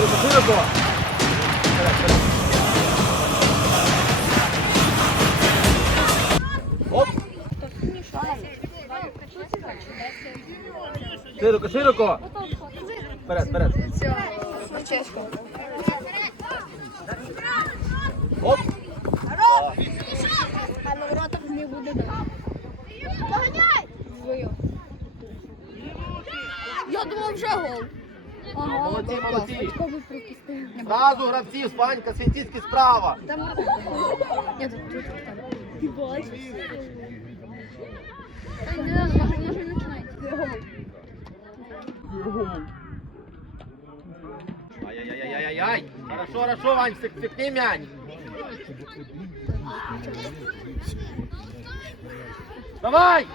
Широко. Оп. Широко. Вперед, вперед. Оп. А на воротах не буде. Я думав, вже гол. Молодці, молодці. Зразу гравців, Спанька, Свінтицький справа. Там Ні, тут тут там. Ти бачиш? Та не знаю, може, може не починається. Гол. Ай-яй-яй-яй-яй. Хорошо, хорошо, Вань, сикни мяч. Давай!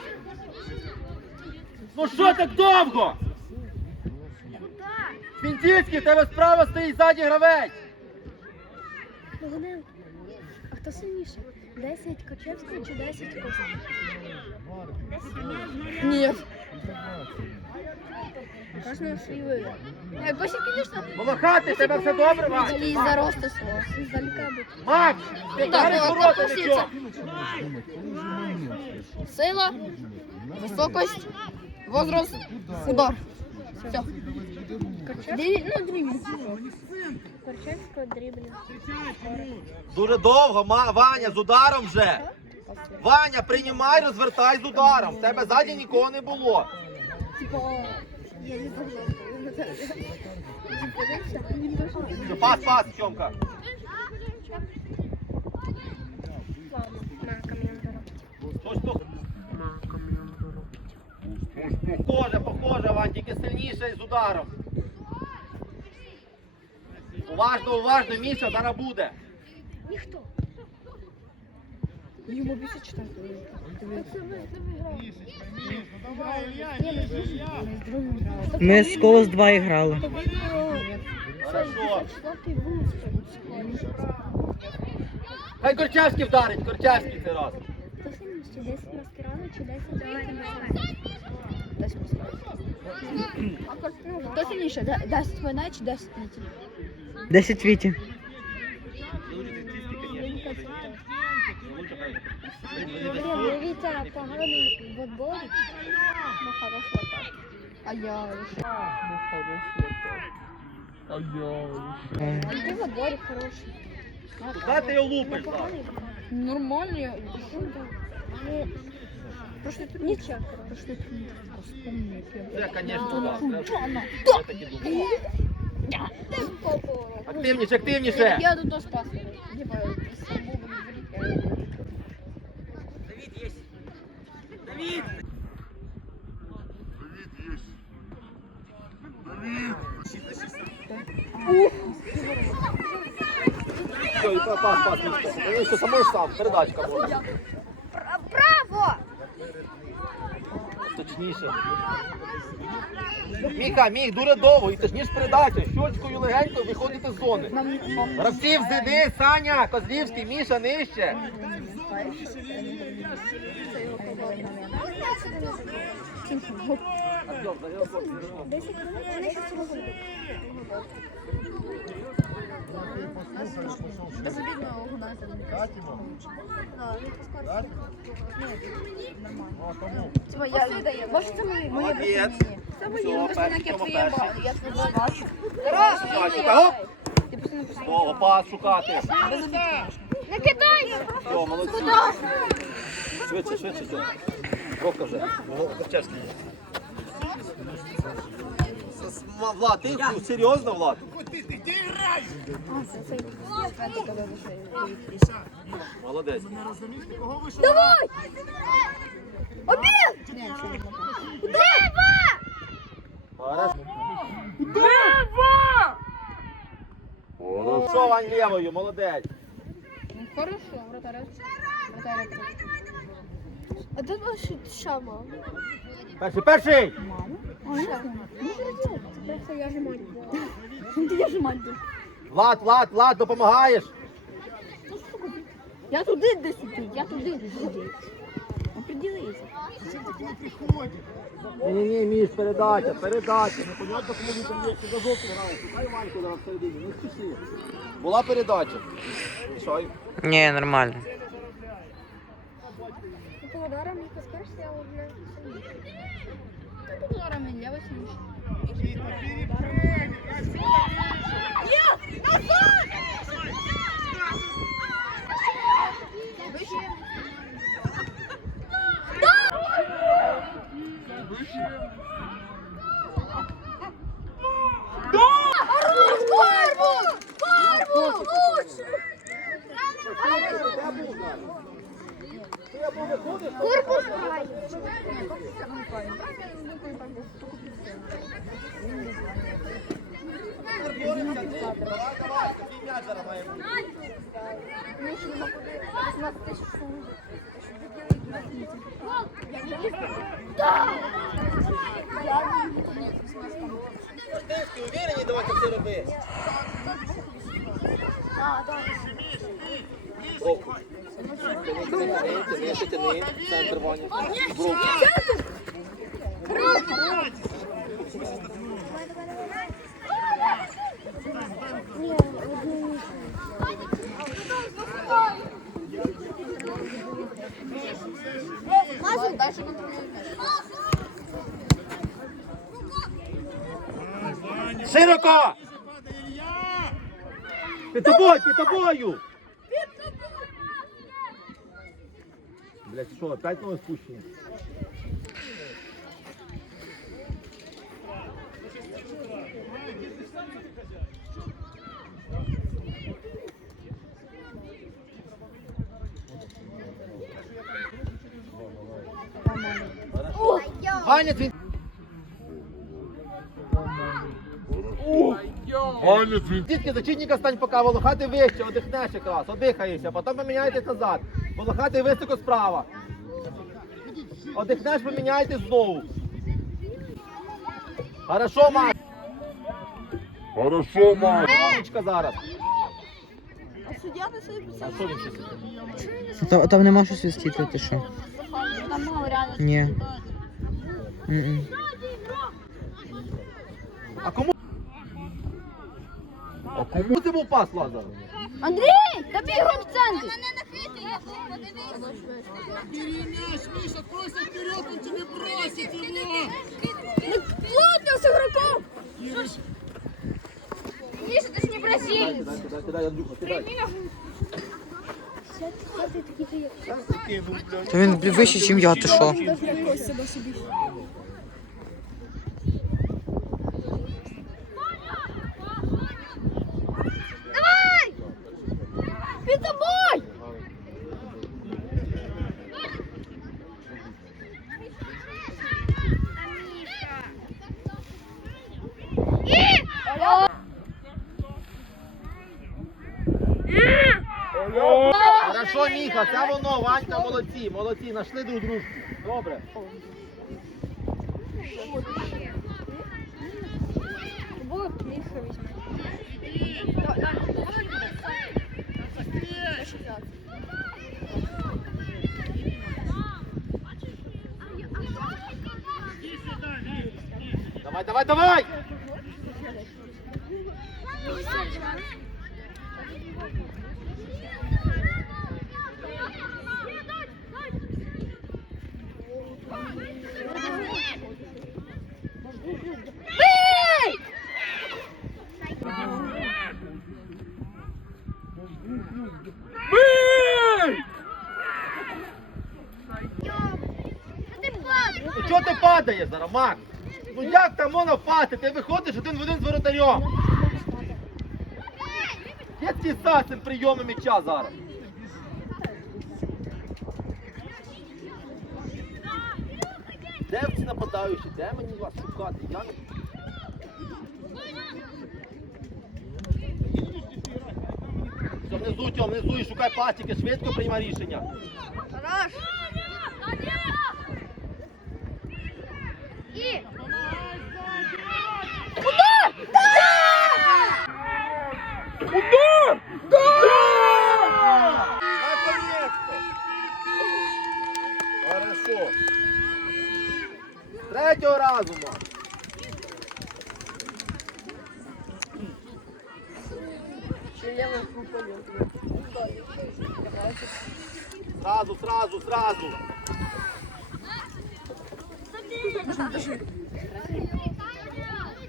Ну що так довго? В тебе справа стоїть ззаді гравець. Богданенко, а хто сильніше? 10 Кочевського чи 10 Косів? Ні. Кожного свій вибір. Косі, звісно, Волохати, в тебе все добре, Вань? взагалі за росту свого. Макс, ти Так, зараз так, ворота так, нічого. Сила, високость, возраст, удар. Все. Дуже довго, Ваня, з ударом вже. Ваня, приймай, розвертай з ударом. В тебе ззаді нікого не було. Пас, пас. Хтось тут. Похоже, похоже, Вань, тільки сильніше з ударом. Уважно, уважно, Міша, зараз буде. Ніхто. Йому більше читати. Ми з Колос 2 грали. Хорошо. Хай Корчавський вдарить, Корчавський цей раз. Хто сильніше? 10 маскарада чи 10 давай 10 Хто сильніше? 10 вона чи 10 літів? 10 віті. Витя поганий в отборі. Ну, хороший атак. А я А ти в отборі хороший. Куди ти його лупиш зараз? Нормально. Я- Ну, Прошлый тур ничего. Прошлый тур Це, звісно, так. Джона. Я так і думав. Активніше, активніше. Я тут тоже спас. Типа, из самого говорить. Все, і пас, пас, Мішка. Він ще самий сам, передачка буде. Право! Точніше. Міха, міг, дуже довго, і точніше передача. Щочкою легенько виходити з зони. Гравців зиди, Саня, Козлівський, Міша, нижче. Артем, загиб Типа, я віддаю. Може, це моє моє Це моє як я твоє бачу. Я тебе бачу. Чекай, оп! Ти постійно постійно. Довго шукати. Не кидай! Все, молодці. Швидше, швидше, все. Вовка вже. Корчевський. Влад, ти серйозно, Влад? Молодець. Давай! Обід! Дева! Хорошо. Хорошо, Вань лівою, молодець. Хорошо, вратаря. Вратаря. А де ваша шама? Перший, перший! Просто я же мать. Я же мать. Влад, Влад, Влад, допомагаєш? Я туди десь іду, я туди десь іду. поділися. Ні-ні-ні, Міш, передача, передача. Непонятно, кому він там є, що за жовту грав. Шукай Ваньку зараз всередині, не спіши. Була передача. Що? Ні, нормально. По ударам не скажешь, я уже сильнее. По ударам я сильнее. Корпус Давай, давай, такий м'яч зараз має бути. Ти уверені, давай це все тяни, тяни, ще тяни, центр Ваня. В руку. Широко! Під тобою, під тобою! Блять, що, опять нове спущення? Ваня, твій... Дітки, зачинника стань поки волохати вище, одихнеш якраз, одихаєшся, потім поміняйтесь назад. Волохати високо справа. Одихнеш, поміняйтесь знову. Хорошо, Маш. Хорошо, Макс. Умничка зараз. А судья на себе А що він щось? Там, там нема що свистіти, ти що? Там мало реально. Ні. М-м. А кому? А кому ти був пас, Лазар? Андрій, тобі ігрок в центрі. Ну, плотно с игроком. Миша, ты же не бразилец. Кидай, кидай, кидай, Андрюха, кидай. Та він блін, вище, ніж я, ти що? Знайшли друг дружку. Добре. Було б Миша. Давай, давай, давай! Ну чого ти падаєш зараз, Макс? Ну як там можна впасти? Ти виходиш один в один з воротарем. Який сад цим прийомом м'яча зараз? Де ці нападаючі? Де мені вас шукати? Я не... Внизу, Тьом, внизу і шукай пастики, швидко приймай рішення. Хорош! І... Удар! Да! Удар! Третього разу, мам. Сразу, сразу, сразу.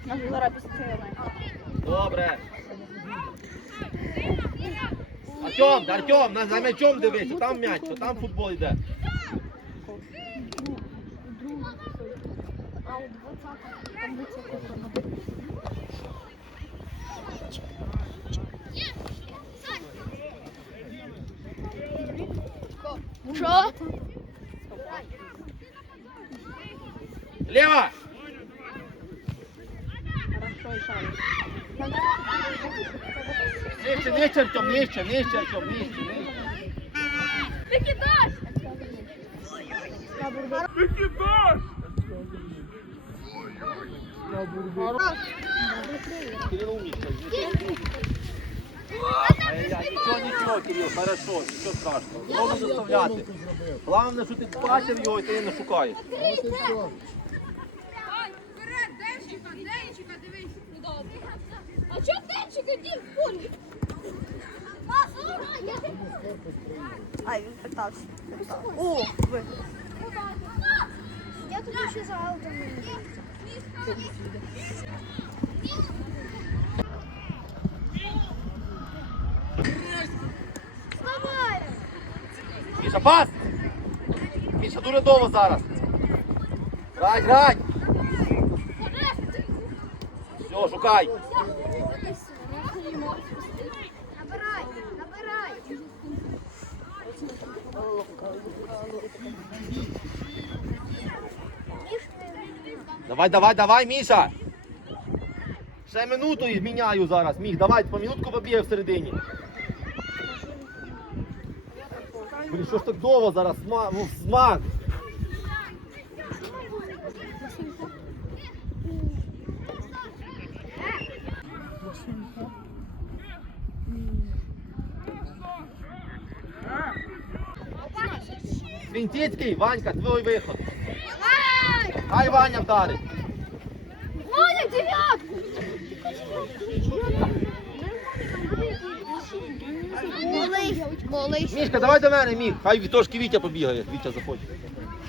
Нас зараз після цієї Добре. Артем, да, Артем, на, за м'ячом дивися, там м'яч, то там футбол йде. А у 20 там витягли. Що? Лево! Хорошо, Іша. Нижче, нижче, Артем, нижче, нижче, Артем, нижче, нижче. Ти кидаєш! Кирилл умничка. Нічого, нічого, Кирилл, хорошо, нічого страшного. Знову заставляти. Головне, що ти бачив його і ти не шукаєш. А чого Денчик один в полі? А, він питався. О, ви. Я тут ще за аутом. Міша, пас! Міша, дуже довго зараз. Грай, грай! Все, шукай. Давай, давай, давай, Міша! Ще минуту і зміняю зараз. Міг, давай, по минутку побігай всередині. Блін, що ж так довго зараз? Ну, смак. Свінтицький, Ванька, твій виход. Хай Ваня вдарить. Ваня, дев'ятку! Мішка, давай до мене, міг. Хай трошки Вітя побігає. Вітя захоче.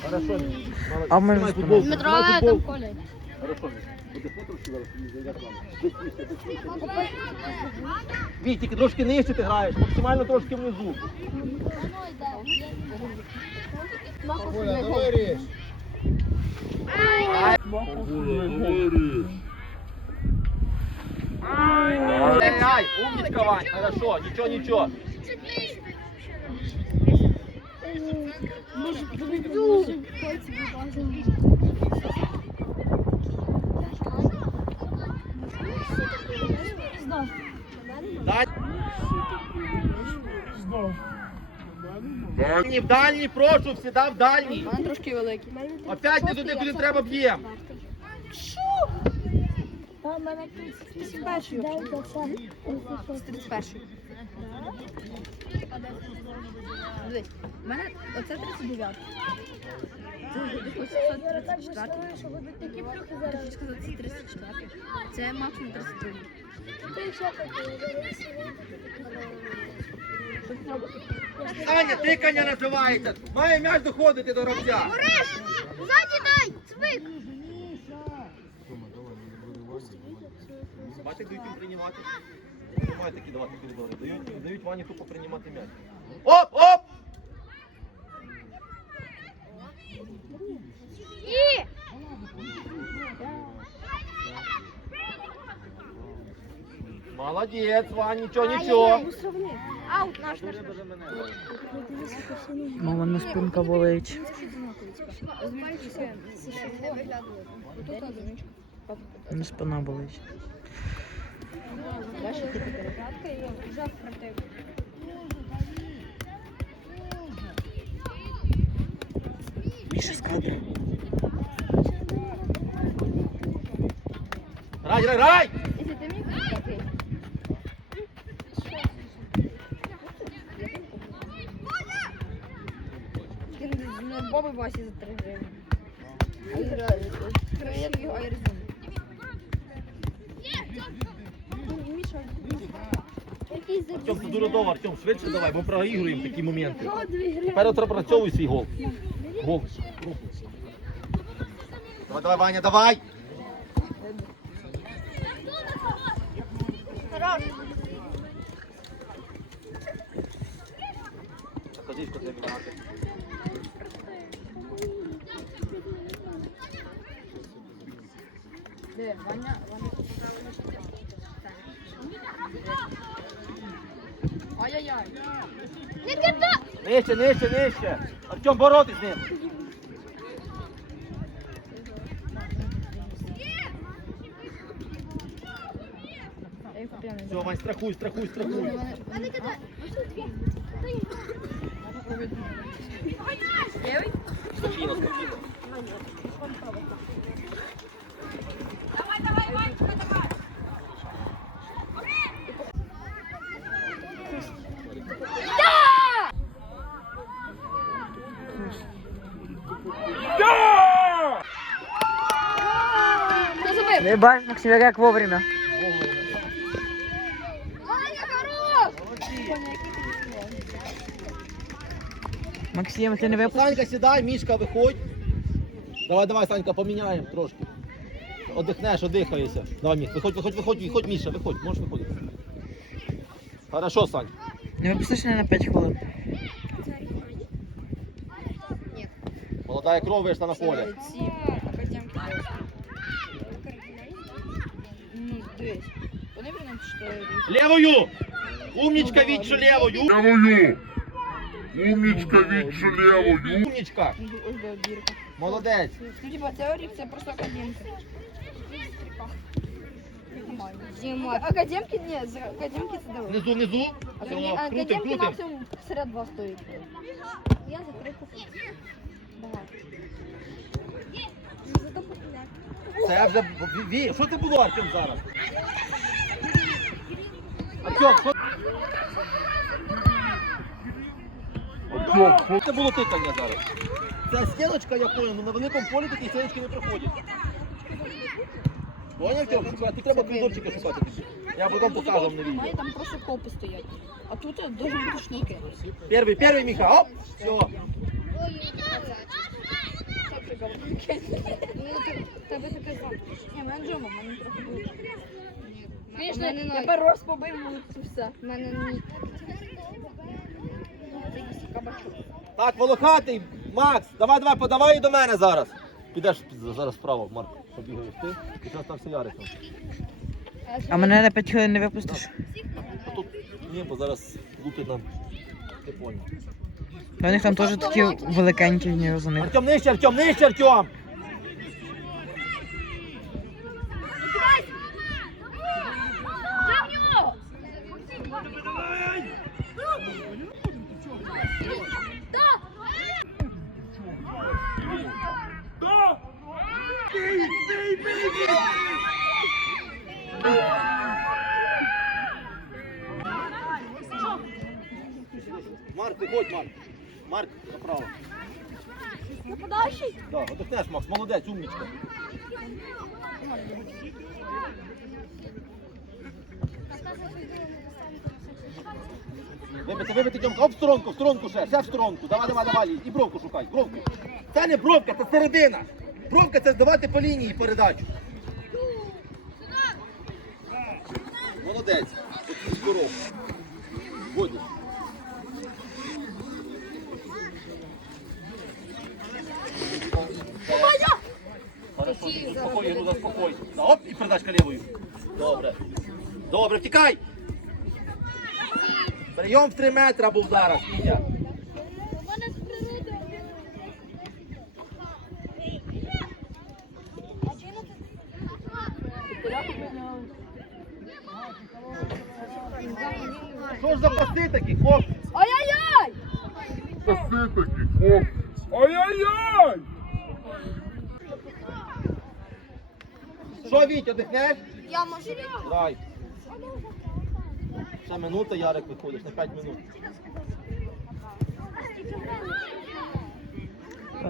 Хорошо, Міш. Молодець. А ми Знімай ж. Дмитро, знімай там футбол. Коля. Хорошо, Міш. Буде Віть, тільки трошки нижче ти граєш, максимально трошки внизу. Ай, ай, умничка, Вань, хорошо, нічого, нічого. Дай. Дальній, в дальній, прошу, всіда в дальній. Він трошки великий. Опять не туди, куди треба б'єм. Та мене 31. 31. Дивись, мене оце 39. Оце 34. Хочу сказати, це 34. Це максимум 32. Аня, тикання називається. Має м'яч доходити до гравця. Ззаді дай! Цвик! Бачите, дають їм приймати. Не мають такі давати коридори. Дають, дають Вані тупо приймати м'яч. Оп, оп! Молодець, Вань, нічого, нічого. Аут наш наш. Дуже мене. Мама на спинка болить. На спина болить. Міша з кадра. Грай, грай, грай! Боби Васі за 3 гривні. Міша, Артем, дуже довго, Артем, швидше давай, бо проігруємо такі моменти. Тепер опрацьовуй свій гол. Гол. Давай, давай, Ваня, давай! Хорош. Де, Ваня, Ваня. Ай-яй-яй. Нижче, нижче, нижче. Артем, боротись з ним. Не Все, Вань, страхуй, страхуй, страхуй. Спокійно, спокійно. Не бачиш, Максим, як вовремя. Ваня, хорош! Максим, ти не випустив? Санька, сідай, Мішка, виходь. Давай, давай, Санька, поміняємо трошки. Одихнеш, одихаєшся. Давай, Міш, виходь, виходь, виходь, виходь, Міша, виходь, можеш виходити. Хорошо, Сань. Не випустиш мене на 5 хвилин. Молодая кров вийшла на поле. Дивись. Вони прям що Левою! Умничка, Вітчу, левою! Левую! Умничка, Витчу, левую! Умничка! Ну, ось до бірка. Молодець! Ну, типа, теорік це просто академки. Нормально. Академки, ні, з- академки це дорого. Внизу, внизу. Все, крутим, Академки крутим. максимум серед два стоїть. Я за три куплю. Давай. Це вже... Ві- що це було, Артем, зараз? Артем, що... Артем, Що це було тикання зараз? Це стіночка, я понял, ну на великому полі такі стіночки не проходять. Поняв, Артем? Шукати, тут треба коридорчики шукати тобі. Я потім покажу на відео. там просто копи стоять. А тут дуже бути шнурки. Перший, перший, Міха, оп! Все. Тебе таке сам. Ні, мене Джома, мене трохи було. Звісно, мене я ноль. перерос побив, ну це все. Мене ні. Кабачок. Так, волохатий, Макс, давай, давай, подавай і до мене зараз. Підеш зараз вправо, Марк, побігаєш ти, і зараз стався Ярик. там. А мене на 5 хвилин не випустиш? А тут, ні, бо зараз лупить нам. Ти поняв. У них там теж такі великенькі, не розумію. Артем, нижче, Артем, нижче, Артем! Марк, виходь, Марк. Марк, направо. Нападаючий? Да, отдохнеш, Макс, молодець, умничка. Вибити, вибити, Тьомка, оп, в сторонку, в сторонку ще, ще в сторонку. Давай, давай, давай, і бровку шукай, бровку. Це не бровка, це середина. Бровка це здавати по лінії передачу. Молодець, який здоров. Будеш. Хорошо, заспокой, Іру, заспокой. Да, Оп, і передачка лівою. Добре. Добре, втікай. Прийом в 3 метра був зараз, Мітя. Що ж за паси такі, хлопці? Ай-яй-яй! Паси такі, хлопці! Ай-яй-яй! Що, Вітя, дихнеш? Я можу. Дай. Ще минута, Ярик, виходиш на 5 минут.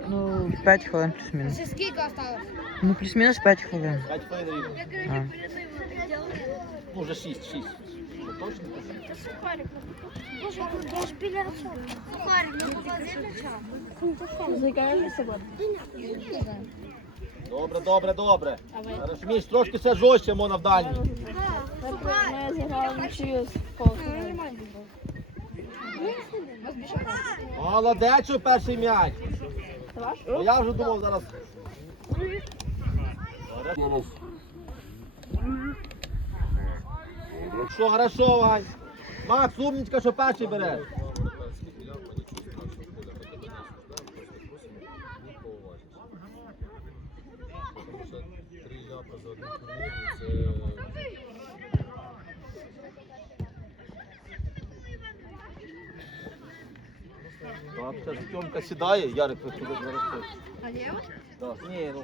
Ну, 5 хвилин плюс-мінус. Ще скільки осталось? Ну, плюс-мінус 5 хвилин. 5 хвилин рівно. А. Ну, вже 6, 6. Закажи. Добре, добре, добре. Міш, трошки ще жорстче можна в дальній. Ми зіграли. Молодець, перший м'яч. Я вже думав зараз. Зараз. Що, хорошо, Вань. Макс, умничка, що перший береш. Так, зараз Тьомка сідає, Ярик виходить зараз. тут. А Єва? Так, ні, ну.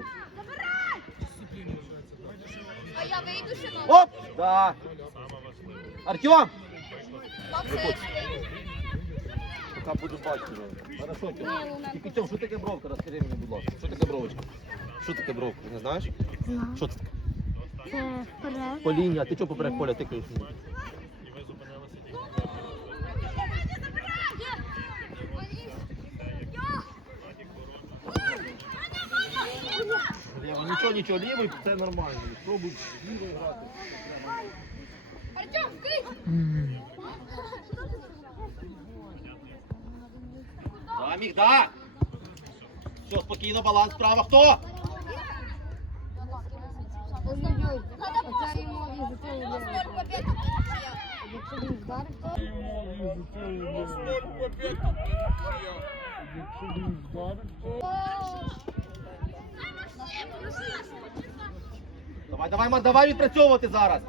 А я вийду ще на Оп! Да. Артем! Пока буду бачити. Хорошо, Тьом. Тільки Тьом, що таке бровка? Розкажи мені, будь ласка. Що таке бровочка? Що таке бровка? Не знаєш? Що це таке? Це вперед. Поління, а ти чого поперек поля тикаєш? Лєва, Нічого, нічого, лівий, це нормально. Спробуй лівий грати. Да, міг, да. Все, спокійно, баланс справа. Хто? Давай, давай, давай відпрацьовувати зараз.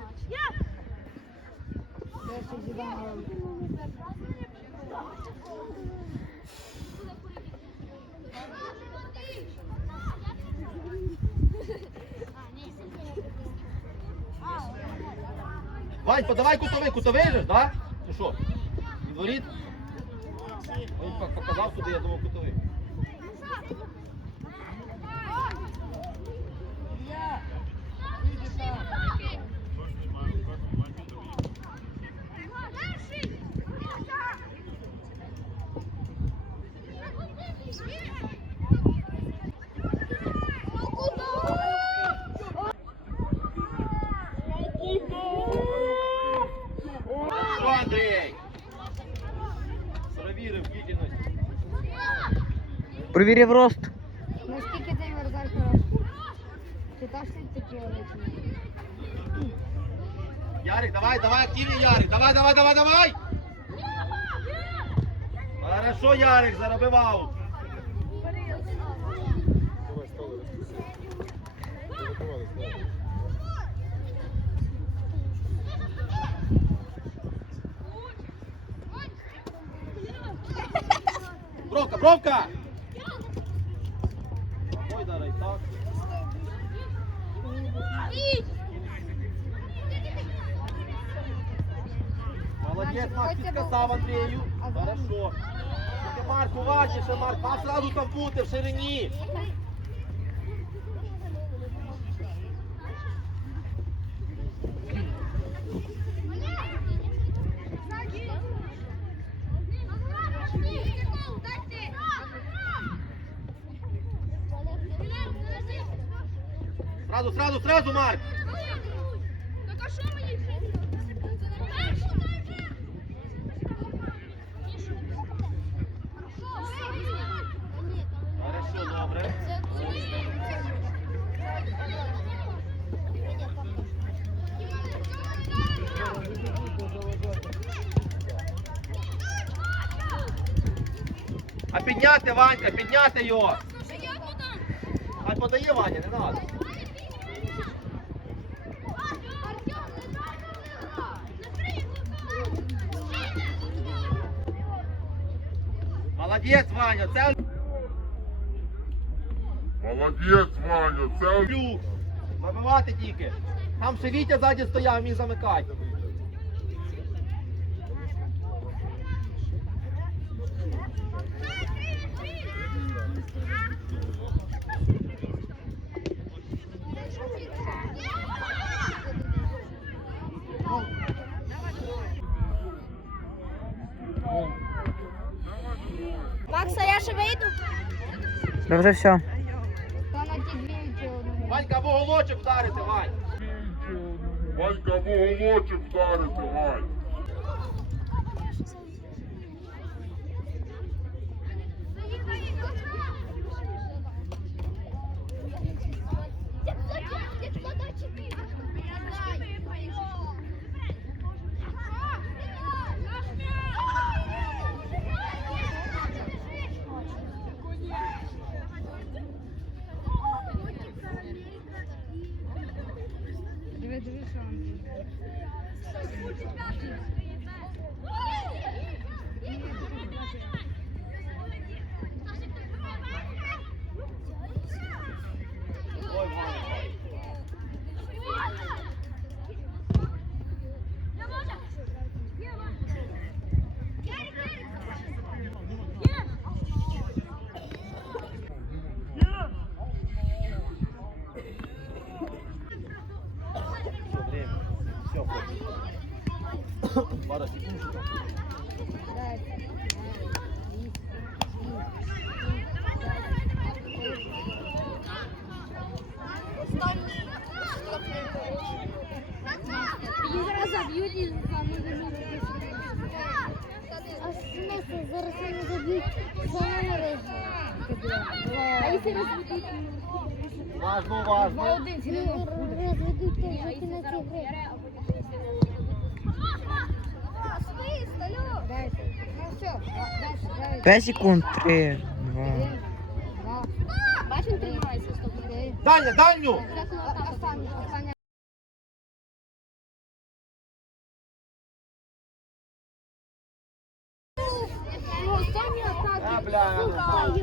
Вань, подавай кутовий, кутовий же, ж, да? Ну що? Відворіт? Він показав туди, я думав, кутовий. Провірив рост. Наскільки цей вертолет хороший? Ти теж такі речі? Ярик, давай, давай, активнее, Ярик. Давай, давай, давай, давай. Хорошо, Ярик, заробив аут. Бровка, бровка! Марк, уважніше, Марк, мав сразу там бути в ширині. Сразу, сразу, сразу, Марк. Підняти, його. А подає Ваня, не треба. Молодець, Ваня, це Молодець, Ваня, це люк. Забивати тільки. Там ще Вітя ззаді стояв, міг замикати. Да вже все. Та на ті дві чи одну. Ванька, або голочок вдарити, Вань. Ванька в уголочок вдарити, Вань. Зараз заб'ють і саме А смысл? Зараз вони заб'ють зараз. А якщо розведуть? Важно, важно. Один, Розведуть то вже кінець ігри. Ну все, дальше, дальше. 5 секунд. 3, 2. Бачиш, він тримається, стоп. Даня, дальню! Останній, останній. Останній А, атаки. бля. Сука, йо.